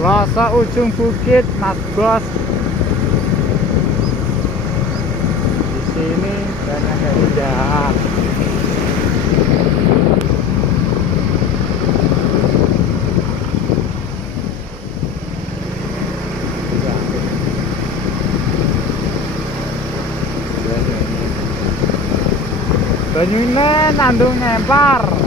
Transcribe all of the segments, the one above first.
Pelosok ujung bukit, Mas Bos. Di sini banyak keindahan. Banyune nandung ngempar.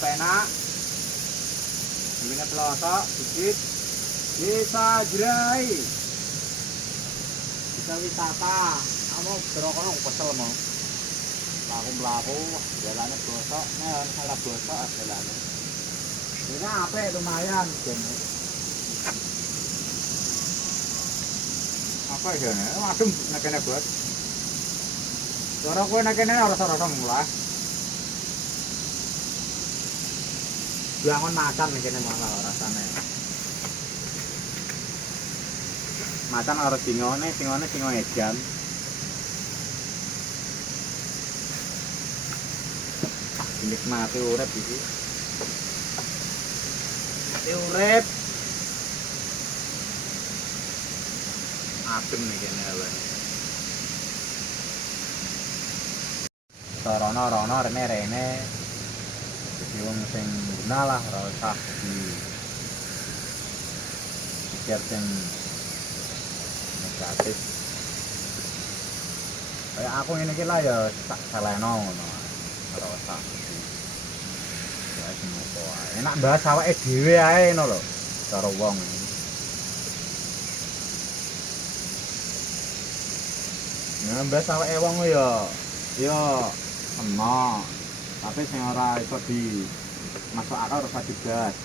Penak ini pelosok bukit Desa Jrai, bisa wisata. Kamu berokono kesel mau melaku jalannya bosok, nih salah bosok jalannya ini apa lumayan apa ya langsung nakene buat cara kowe nakene rasa-rasa mulai bangun makan nih kene malah rasane. Macan harus singone edan. Nikmati urip iki. Nikmati urip. Adem nih kene awane. Rono rene wong sing guna lah ora usah pikir sing negatif. Kayak aku ngene iki lah ya tak saleno ngono. Ora usah. Ya semono ae. Enak bahas awake dhewe ae ngono lho. Karo wong. Nah, bahas awake wong ya enak. Tapi sing ora iso di masuk akal ora dibahas.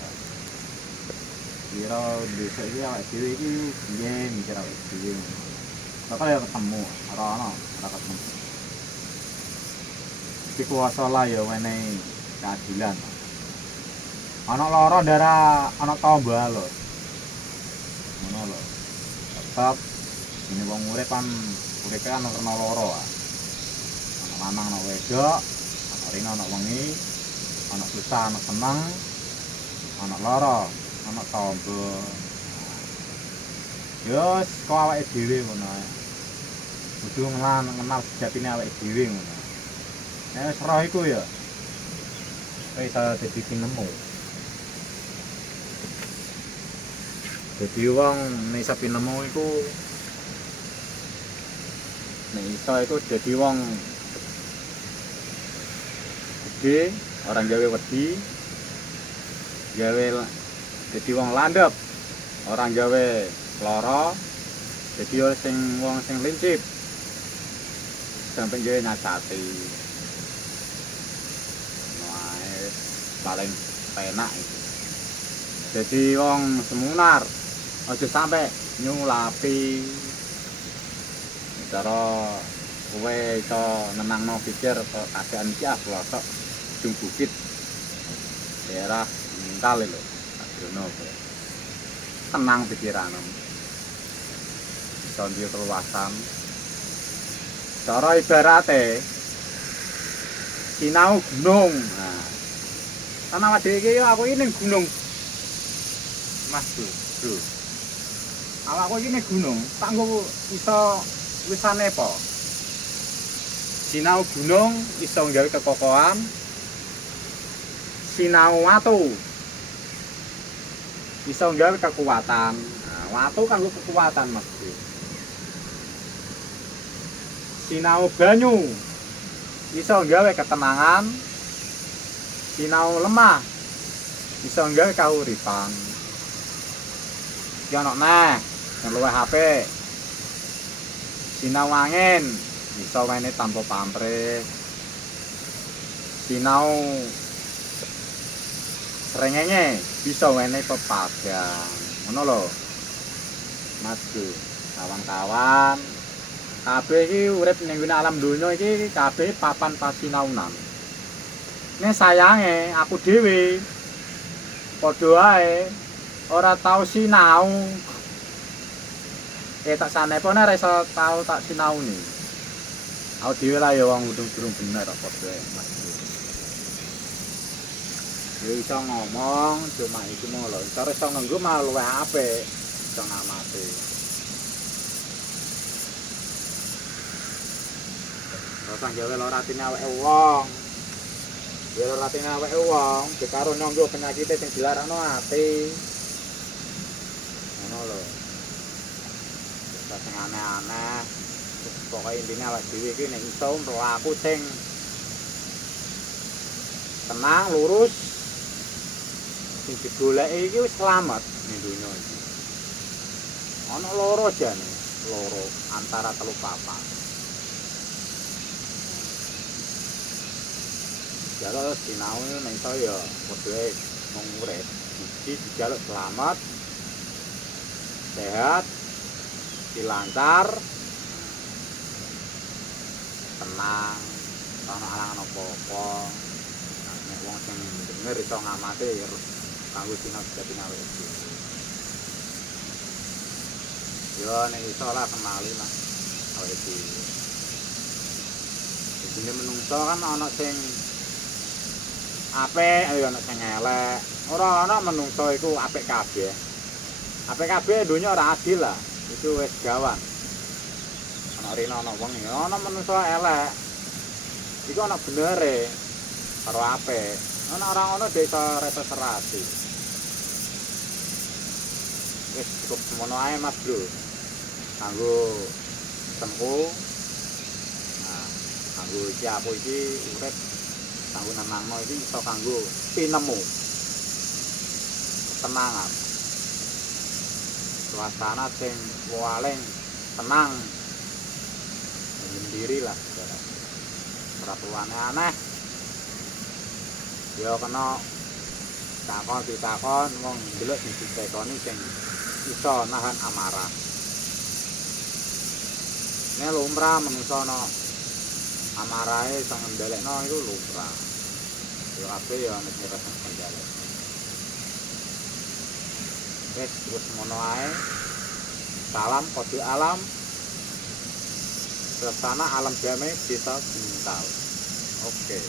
Kira desa iki awake dhewe iki piye mikir awake dhewe. Bakal ya ketemu ora ono ora ketemu. Iki kuwasa lah ya wenehi keadilan. Ana lara ndara ana tambah lho. Ngono lho. Tetep ini wong urip kan uripe kan ana lara. Ana lanang ana wedok. Rino anak wengi, anak susah, anak senang, anak lara, anak tombo. Yos, kok awake dhewe ngono ae. Kudu kenal sejatine awake dhewe ngono. Nek wis roh iku ya. iso dadi pinemu. Dadi wong nek iso pinemu iku nek iso iku dadi wong gede, orang gawe wedi, gawe dadi wong landhep, orang gawe lara, dadi wong sing lincip. Sampai gawe nyacati. Paling penak itu. Jadi wong semunar aja sampai nyulapi. Cara kowe iso nenangno pikir keadaan iki pelosok ujung bukit daerah mental lho. Adrono tenang pikiranmu. Iso duwe keluasan. Cara ibarate sinau gunung. Nah, karena awak dhewe iki aku iki ning gunung. Mas Bro. Awakku iki ning gunung, tak nggo iso wisane apa? Sinau gunung iso nggawe kekokohan. Sinau watu iso nggawe kekuatan. Nah, watu kanggo kekuatan, Mas Bro. Sinau banyu iso nggawe ketenangan. Sinau lemah iso nggawe kauripan. Iki ana neh sing luwih HP. Sinau angin iso wene tanpa pamrih. Sinau srengenge bisa wene pepadang. Ngono lho. Mas Bro, kawan-kawan, kabeh iki urip ning alam donya iki kabeh papan pasinaunan. Nek sayange aku dhewe padha ae ora tau sinau. Tak sanepone ora iso tau tak sinauni. Aku dhewe lah ya wong durung bener kok padha ae, Mas. Ya iso ngomong cuma iki mau lho. Cara iso nganggo malah luwih apik iso ngamati. Ora gawe lara atine awake wong. Ya ora atine awake wong, karo nyanggo penyakit sing dilarangno ati. Ngono lho. Wis sing aneh-aneh. Pokoke intine awake dhewe iki nek iso mlaku sing tenang, lurus. Sing digoleki iki wis slamet ning donya iki. Ana loro jane, loro antara telu papat. Jaluk sinau nek iso ya padha mung urip. Iki dijaluk selamat, sehat, lancar, tenang, ana alangan apa-apa. Nek wong sing denger iso ngamati ya kanggo sinau dadi awake dhewe. Yo nek iso lah kenali lah awake dhewe. Dene menungso kan ana sing apik ayo ana sing elek. Ora ana menungso iku apik kabeh. Apik kabeh donya ora adil lah. Itu wis gawan. Ana rene ana wong ya ana menungso elek. Iku ana benere karo apik. Ana ora ngono desa rasa serasi. Wis cukup semono ae Mas Bro. Kanggo temku. Nah, kanggo iki aku iki urip kanggo nenangno iki iso kanggo pinemu. Ketenangan. Suasana sing paling tenang. Sendiri lah. Ora perlu aneh-aneh. Ya kena takon wong ndelok sing ditekoni sing iso nahan amarah. Nek lumrah menungso ana amarahe sang ndelekno iku lumrah. Ya kabeh ya nek rasa kendhalek. Wes terus ngono ae. Salam kode alam. Suasana alam damai desa Gunungtal. Oke.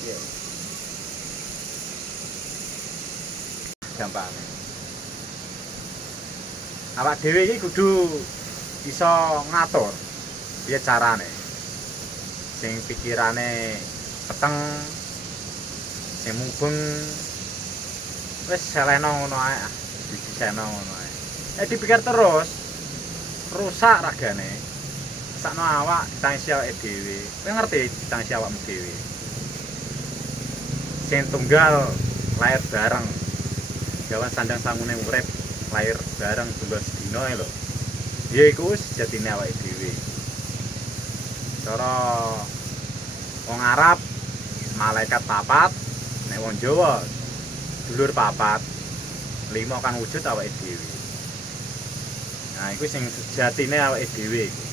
Yeah. gampangane. Awak dhewe iki kudu iso ngatur piye carane. Sing pikirane peteng, sing mubeng wis seleno ngono ae. Diseno ngono ae. Dipikir terus rusak ragane. Sakno awak ditangisi awake dhewe. Kowe ngerti ditangisi awakmu dhewe. Sing tunggal lahir bareng. Gawan sandang sangune urip lahir bareng tunggal sedina lho. Ya iku sejatine awake dhewe. Cara wong Arab malaikat papat, nek wong Jawa dulur papat. 5 kang wujud awake dhewe. Nah, iku sing sejatine awake dhewe iku.